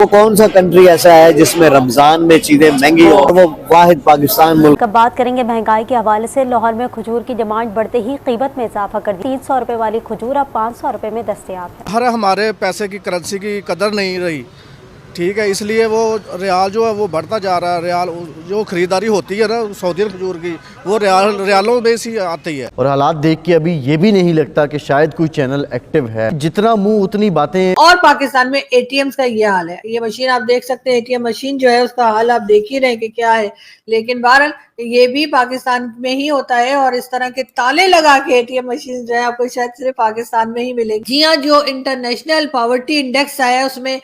वो कौन सा कंट्री ऐसा है जिसमें रमजान में चीजें महंगी हो और वो वाहिद पाकिस्तान मुल्क। अब बात करेंगे महंगाई के हवाले से। लाहौर में खजूर की डिमांड बढ़ते ही कीमत में इजाफा कर दी। 300 रुपए वाली खजूर अब 500 रुपए में दस्तयाब है। हर हमारे पैसे की करेंसी की कदर नहीं रही, ठीक है, इसलिए वो रियाल जो है वो बढ़ता जा रहा है। रियाल जो खरीदारी होती है ना सऊदी खजूर की, वो रियालों में से आती है। और हालात देख के अभी ये भी नहीं लगता कि शायद कोई चैनल एक्टिव है। जितना मुंह उतनी बातें। और पाकिस्तान में एटीएम्स का ये हाल है। ये मशीन आप देख सकते हैं, एटीएम मशीन जो है उसका हाल आप देख ही रहे कि क्या है। लेकिन बहरहाल ये भी पाकिस्तान में ही होता है और इस तरह के ताले लगा के एटीएम मशीन जो है आपको शायद सिर्फ पाकिस्तान में ही मिलेगी। जी हाँ, जो इंटरनेशनल पॉवर्टी इंडेक्स आया है उसमें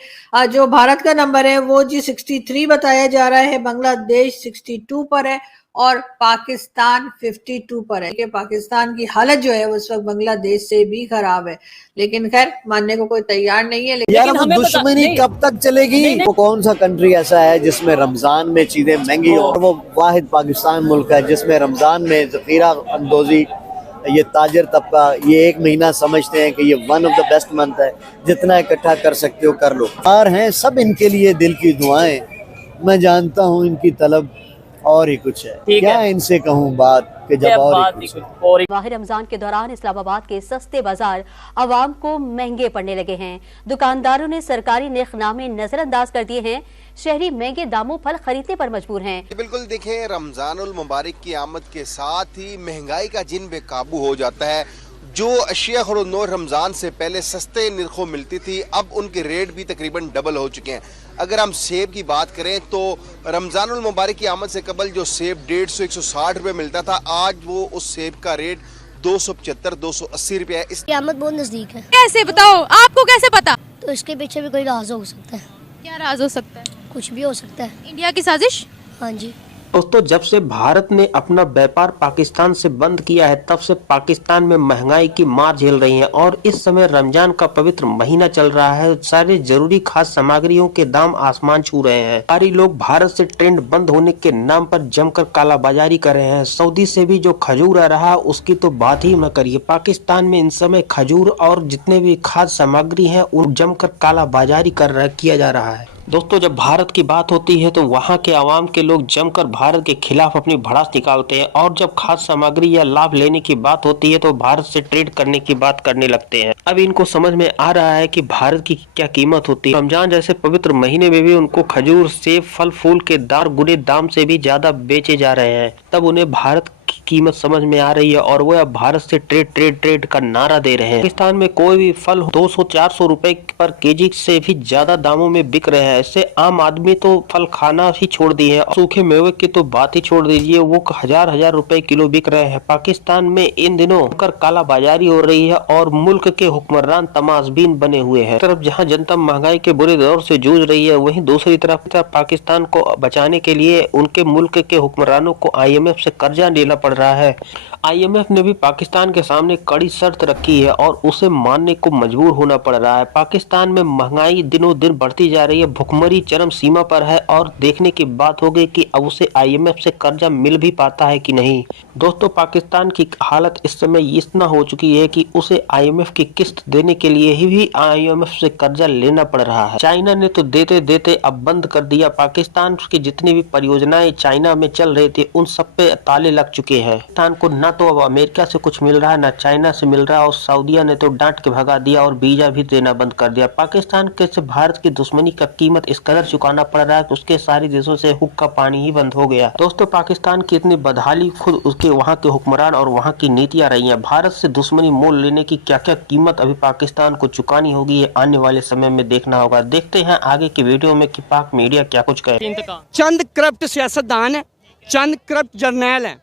जो भारत का नंबर है वो जी 63 बताया जा रहा है, बांग्लादेश 62 पर है और पाकिस्तान 52 पर है। कि पाकिस्तान की हालत जो है उस वक्त बांग्लादेश से भी खराब है, लेकिन खैर मानने को कोई तैयार नहीं है। यार वो दुश्मनी कब तक चलेगी? वो कौन सा कंट्री ऐसा है जिसमें रमजान में चीजें महंगी हो और वो वाहिद पाकिस्तान मुल्क है जिसमें रमजान में जखीरा अंदोजी, ये ताजर तबका ये एक महीना समझते हैं कि ये one of the best month है, जितना इकट्ठा कर सकते हो कर लो। और हैं सब इनके लिए दिल की दुआएं। मैं जानता हूँ इनकी तलब और ही कुछ है, क्या इनसे कहूँ बात कि जब और ही कुछ है। माह रमजान के दौरान इस्लामाबाद के सस्ते बाजार आवाम को महंगे पड़ने लगे हैं। दुकानदारों ने सरकारी नेखनामे नजरअंदाज कर दिए हैं। शहरी महंगे दामों फल खरीदने पर मजबूर हैं। बिल्कुल देखें, रमजानुल मुबारक की आमद के साथ ही महंगाई का जिन बेकाबू हो जाता है। जो अशिया खरोनोर रमजान से पहले सस्ते निरखों मिलती थी, अब उनके रेट भी तकरीबन डबल हो चुके हैं। अगर हम सेब की बात करें तो रमजानुल मुबारक की आमद से कबल जो सेब 150-160 रुपए मिलता था, आज वो उस सेब का रेट 275-280 रुपया है। इस क़यामत बहुत नजदीक है। कैसे बताओ, आपको कैसे पता? तो इसके पीछे भी कोई राज हो सकता है। क्या राज हो सकता है? कुछ भी हो सकता है। इंडिया की साजिश? हाँ जी। दोस्तों, जब से भारत ने अपना व्यापार पाकिस्तान से बंद किया है तब से पाकिस्तान में महंगाई की मार झेल रही है और इस समय रमजान का पवित्र महीना चल रहा है। सारे जरूरी खाद्य सामग्रियों के दाम आसमान छू रहे हैं। सारे लोग भारत से ट्रेंड बंद होने के नाम पर जमकर कालाबाजारी कर रहे हैं। सऊदी से भी जो खजूर आ रहा उसकी तो बात ही न करिए। पाकिस्तान में इन समय खजूर और जितने भी खाद्य सामग्री है उन जमकर कालाबाजारी किया जा रहा है। दोस्तों, जब भारत की बात होती है तो वहाँ के आवाम के लोग जमकर भारत के खिलाफ अपनी भड़ास निकालते हैं और जब खाद्य सामग्री या लाभ लेने की बात होती है तो भारत से ट्रेड करने की बात करने लगते हैं। अब इनको समझ में आ रहा है कि भारत की क्या कीमत होती है। रमजान जैसे पवित्र महीने में भी उनको खजूर, सेब, फल फूल के दार गुने दाम से भी ज्यादा बेचे जा रहे हैं। तब उन्हें भारत की कीमत समझ में आ रही है और वो अब भारत से ट्रेड ट्रेड ट्रेड का नारा दे रहे हैं। पाकिस्तान में कोई भी फल 200-400 रुपए पर केजी से भी ज्यादा दामों में बिक रहे हैं। इससे आम आदमी तो फल खाना ही छोड़ दिए हैं। सूखे मेवे की तो बात ही छोड़ दीजिए, वो हजार रुपए किलो बिक रहे हैं। पाकिस्तान में इन दिनों कालाबाजारी हो रही है और मुल्क के हुक्मरान तमाशबीन बने हुए हैं। तरफ जहाँ जनता महंगाई के बुरे दौर से जूझ रही है, वहीं दूसरी तरफ पाकिस्तान को बचाने के लिए उनके मुल्क के हुक्मरानों को IMF से कर्जा लेना पड़ रहा है। IMF ने भी पाकिस्तान के सामने कड़ी शर्त रखी है और उसे मानने को मजबूर होना पड़ रहा है। पाकिस्तान में महंगाई दिनों दिन बढ़ती जा रही है, भुखमरी चरम सीमा पर है और देखने की बात हो गई कि अब उसे IMF से कर्जा मिल भी पाता है कि नहीं। दोस्तों, पाकिस्तान की हालत इस समय इतना हो चुकी है कि उसे IMF की किस्त देने के लिए ही भी IMF से कर्जा लेना पड़ रहा है। चाइना ने तो देते देते अब बंद कर दिया। पाकिस्तान की जितनी भी परियोजनाएं चाइना में चल रही थी उन सब पे ताले लग चुके हैं। पाकिस्तान को ना तो अब अमेरिका से कुछ मिल रहा है, ना चाइना से मिल रहा है और सऊदीया ने तो डांट के भगा दिया और वीजा भी देना बंद कर दिया। पाकिस्तान के से भारत की दुश्मनी का कीमत इस कदर चुकाना पड़ रहा है कि उसके सारे देशों से हुक का पानी ही बंद हो गया। दोस्तों, पाकिस्तान की इतनी बदहाली खुद उसके वहाँ के हुक्मरान और वहाँ की नीतियां रही हैं। भारत से दुश्मनी मोल लेने की क्या क्या कीमत अभी पाकिस्तान को चुकानी होगी, ये आने वाले समय में देखना होगा। देखते हैं आगे की वीडियो में कि पाक मीडिया क्या कुछ कहे। चंद करप्ट सियासतदान है, चंद करप्ट जर्नैल है,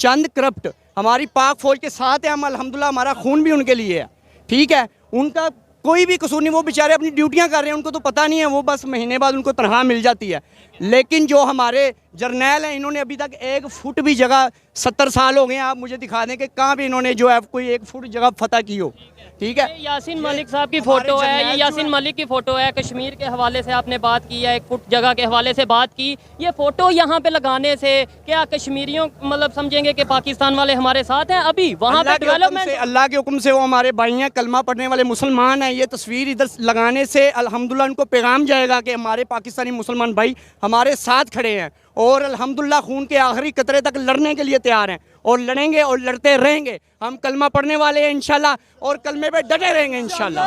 चंद करप्ट हमारी पाक फौज के साथ है। हम अल्हम्दुलिल्लाह, हमारा खून भी उनके लिए है, ठीक है। उनका कोई भी कसूर नहीं, वो बेचारे अपनी ड्यूटियां कर रहे हैं, उनको तो पता नहीं है, वो बस महीने बाद उनको तनख्वाह मिल जाती है। लेकिन जो हमारे जर्नैल हैं, इन्होंने अभी तक 1 फुट भी जगह 70 साल हो गए हैं, आप मुझे दिखा दें कि कहाँ भी इन्होंने जो है कोई 1 फुट जगह फतह की हो, ठीक है। यासीन मलिक साहब की फोटो है, ये यासीन मलिक की फोटो है। कश्मीर के हवाले से आपने बात की है, 1 फुट जगह के हवाले से बात की। ये फोटो यहाँ पे लगाने से क्या कश्मीरियों मतलब समझेंगे कि पाकिस्तान वाले हमारे साथ हैं? अभी वहाँ पे डेवलपमेंट, अल्लाह के हुक्म से वो हमारे भाई हैं, कलमा पढ़ने वाले मुसलमान हैं। ये तस्वीर इधर लगाने से अल्हम्दुलिल्लाह उनको पैगाम जाएगा कि हमारे पाकिस्तानी मुसलमान भाई हमारे साथ खड़े हैं और अल्हम्दुलिल्लाह खून के आखिरी कतरे तक लड़ने के लिए तैयार हैं और लड़ेंगे और लड़ते रहेंगे। हम कलमा पढ़ने वाले हैं इंशाल्लाह और कलमे पे डटे रहेंगे इंशाल्लाह।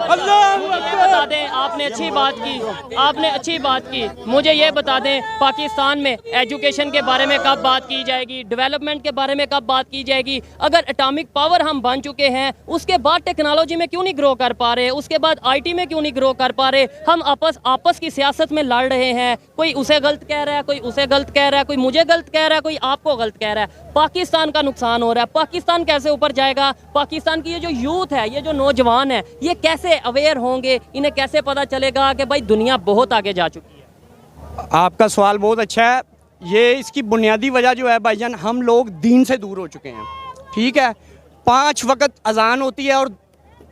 बता दें, आपने अच्छी बात की, मुझे ये बता दें पाकिस्तान में एजुकेशन के बारे में कब बात की जाएगी, डेवलपमेंट के बारे में कब बात की जाएगी? अगर एटॉमिक पावर हम बन चुके हैं, उसके बाद टेक्नोलॉजी में क्यों नहीं ग्रो कर पा रहे, उसके बाद आईटी में क्यों नहीं ग्रो कर पा रहे? हम आपस की सियासत में लड़ रहे हैं, कोई उसे गलत कह रहा है, कोई उसे गलत कह रहा है, कोई मुझे गलत कह रहा है, कोई आपको गलत कह रहा है। पाकिस्तान का नुकसान हो रहा है। पाकिस्तान कैसे ऊपर जाएगा? पाकिस्तान की ये जो यूथ है, ये जो नौजवान है, ये कैसे अवेयर होंगे? इन्हें कैसे पता चलेगा कि भाई दुनिया बहुत आगे जा चुकी है? आपका सवाल बहुत अच्छा है। ये इसकी बुनियादी वजह जो है भाईजान, हम लोग दीन से दूर हो चुके हैं। ठीक है, 5 वक्त अजान होती है और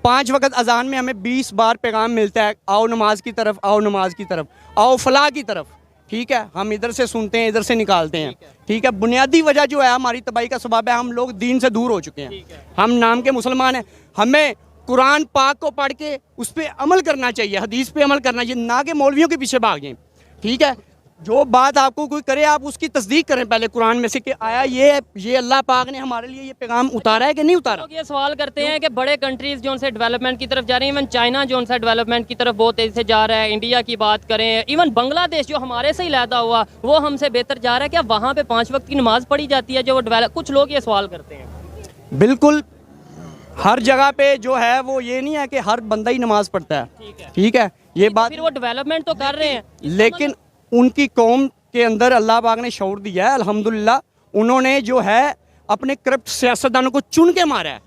5 वक्त अजान में हमें 20 बार पैगाम मिलता है, आओ नमाज की तरफ, आओ नमाज की तरफ, आओ फलाह की तरफ। ठीक है, हम इधर से सुनते हैं, इधर से निकालते हैं। ठीक है, बुनियादी वजह जो है हमारी तबाही का सबब है, हम लोग दीन से दूर हो चुके हैं। हम नाम के मुसलमान हैं। हमें कुरान पाक को पढ़ के उस पर अमल करना चाहिए, हदीस पे अमल करना चाहिए, ना कि मौलवियों के पीछे भागें। ठीक है, जो बात आपको कोई करे आप उसकी तस्दीक करें पहले कुरान में से कि आया ये अल्लाह पाक ने हमारे लिए ये पैगाम उतारा है कि नहीं उतारा। लोग ये सवाल करते हैं कि बड़े कंट्रीज जो उनसे डेवलपमेंट की तरफ जा रही हैं, इवन चाइना जो उनसे डेवलपमेंट की तरफ बहुत तेज़ी से जा रहा है, इंडिया की बात करें, इवन बांग्लादेश जो हमारे से ही लैदा हुआ वो हमसे बेहतर जा रहा है, क्या वहाँ पे 5 वक्त की नमाज पढ़ी जाती है? जो वो डेवलप, कुछ लोग ये सवाल करते हैं। बिल्कुल, हर जगह पे जो है वो ये नहीं है कि हर बंदा ही नमाज पढ़ता है। ठीक है, ये बात, फिर वो डेवलपमेंट तो कर रहे हैं, लेकिन उनकी कौम के अंदर अल्लाह पाक ने शऊर दिया है अल्हम्दुलिल्लाह। उन्होंने जो है अपने करप्ट सियासतदानों को चुन के मारा है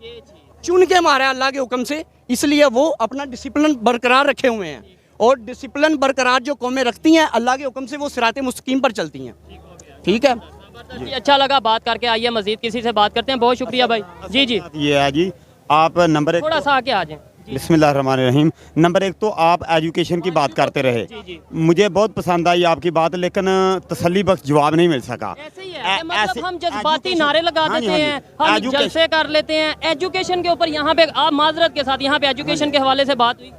अल्लाह के हुक्म से, इसलिए वो अपना डिसिप्लिन बरकरार रखे हुए हैं। और डिसिप्लिन बरकरार जो कौमें रखती हैं अल्लाह के हुक्म से, वो सिराते मुस्तकीम पर चलती हैं। ठीक है जी, अच्छा लगा बात करके। आइए मजीद किसी से बात करते हैं। बहुत शुक्रिया भाई। जी जी, ये है जी, आप नंबर 1 थोड़ा सा आके आ जाएं। बिस्मिल्लाहिर्रहमानिर्रहीम। नंबर 1 तो आप एजुकेशन की बात करते रहे, मुझे बहुत पसंद आई आपकी बात, लेकिन तसल्ली बख्श जवाब नहीं मिल सका। ऐसे ही है, मतलब हम जज्बाती नारे लगा देते हैं, हम जलसे कर लेते हैं। एजुकेशन के ऊपर यहाँ पे आप माजरत के साथ यहाँ पे एजुकेशन के हवाले से बात हुई?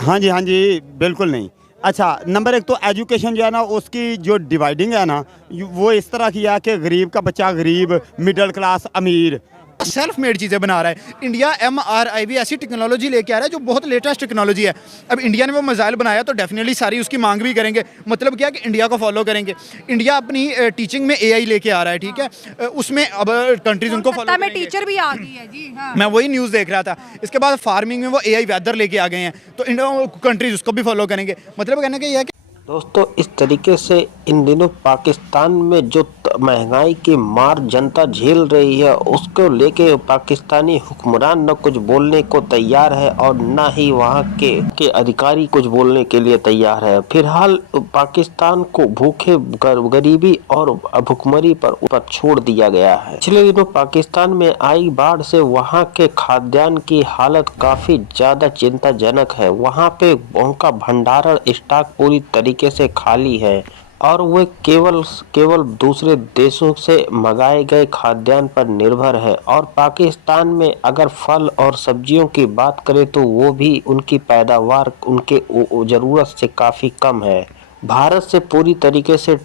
हाँ जी बिल्कुल नहीं। अच्छा, नंबर 1 तो एजुकेशन जो है ना, उसकी जो डिवाइडिंग है ना, वो इस तरह की है कि गरीब का बच्चा गरीब, मिडिल क्लास अमीर, सेल्फ मेड चीज़ें बना रहा है। इंडिया MRI भी ऐसी टेक्नोलॉजी लेके आ रहा है जो बहुत लेटेस्ट टेक्नोलॉजी है। अब इंडिया ने वो मिसाइल बनाया तो डेफिनेटली सारी उसकी मांग भी करेंगे। मतलब क्या कि इंडिया को फॉलो करेंगे। इंडिया अपनी टीचिंग में AI लेके आ रहा है। ठीक है, उसमें अब कंट्रीज उनको फॉलो में टीचर भी आ गई है जी। हाँ। मैं वही न्यूज़ देख रहा था। इसके बाद फार्मिंग में वो AI वेदर लेके आ गए हैं, तो इंडिया कंट्रीज उसको भी फॉलो करेंगे। मतलब कहने का यह है कि दोस्तों, इस तरीके से इन दिनों पाकिस्तान में जो महंगाई की मार जनता झेल रही है, उसको लेके पाकिस्तानी हुक्मरान न कुछ बोलने को तैयार है और न ही वहां के अधिकारी कुछ बोलने के लिए तैयार है। फिलहाल पाकिस्तान को भूखे, गरीबी और भुखमरी पर छोड़ दिया गया है। पिछले दिनों पाकिस्तान में आई बाढ़ से वहां के खाद्यान्न की हालत काफी ज्यादा चिंताजनक है। वहां पे उनका भंडारण स्टॉक पूरी तरीके से खाली है और वे केवल दूसरे देशों से मंगाए गए खाद्यान्न पर निर्भर है। और पाकिस्तान में अगर फल और सब्जियों की बात करें तो वो भी उनकी पैदावार उनके जरूरत से काफी कम है। भारत से पूरी तरीके से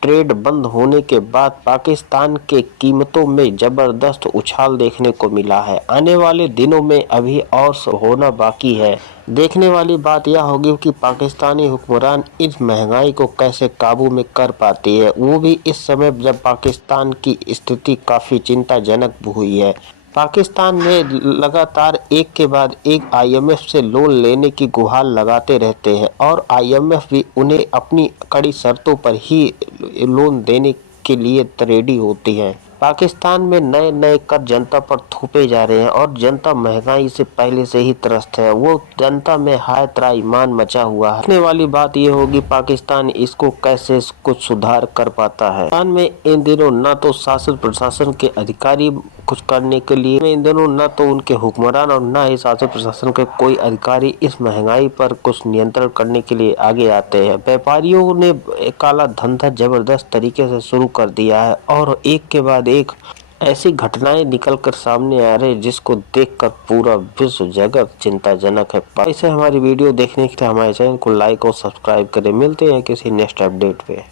ट्रेड बंद होने के बाद पाकिस्तान के कीमतों में जबरदस्त उछाल देखने को मिला है। आने वाले दिनों में अभी और होना बाकी है। देखने वाली बात यह होगी कि पाकिस्तानी हुक्मरान इस महंगाई को कैसे काबू में कर पाती है, वो भी इस समय जब पाकिस्तान की स्थिति काफ़ी चिंताजनक हुई है। पाकिस्तान में लगातार एक के बाद एक IMF से लोन लेने की गुहार लगाते रहते हैं और IMF भी उन्हें अपनी कड़ी शर्तों पर ही लोन देने के लिए रेडी होती है। पाकिस्तान में नए नए कर जनता पर थोपे जा रहे हैं और जनता महंगाई से पहले से ही त्रस्त है। वो जनता में हाय त्राईमान मचा हुआ है। देखने वाली बात ये होगी पाकिस्तान इसको कैसे कुछ सुधार कर पाता है। पाकिस्तान में इन दिनों न तो शासन प्रशासन के अधिकारी कुछ करने के लिए, इन दिनों न तो उनके हुक्मरान और न ही शासन प्रशासन के कोई अधिकारी इस महंगाई पर कुछ नियंत्रण करने के लिए आगे आते हैं। व्यापारियों ने काला धंधा जबरदस्त तरीके से शुरू कर दिया है और एक के बाद एक ऐसी घटनाएं निकल कर सामने आ रही जिसको देखकर पूरा विश्व जगत चिंताजनक है। ऐसे हमारी वीडियो देखने के लिए हमारे चैनल को लाइक और सब्सक्राइब करें। मिलते हैं किसी नेक्स्ट अपडेट पे।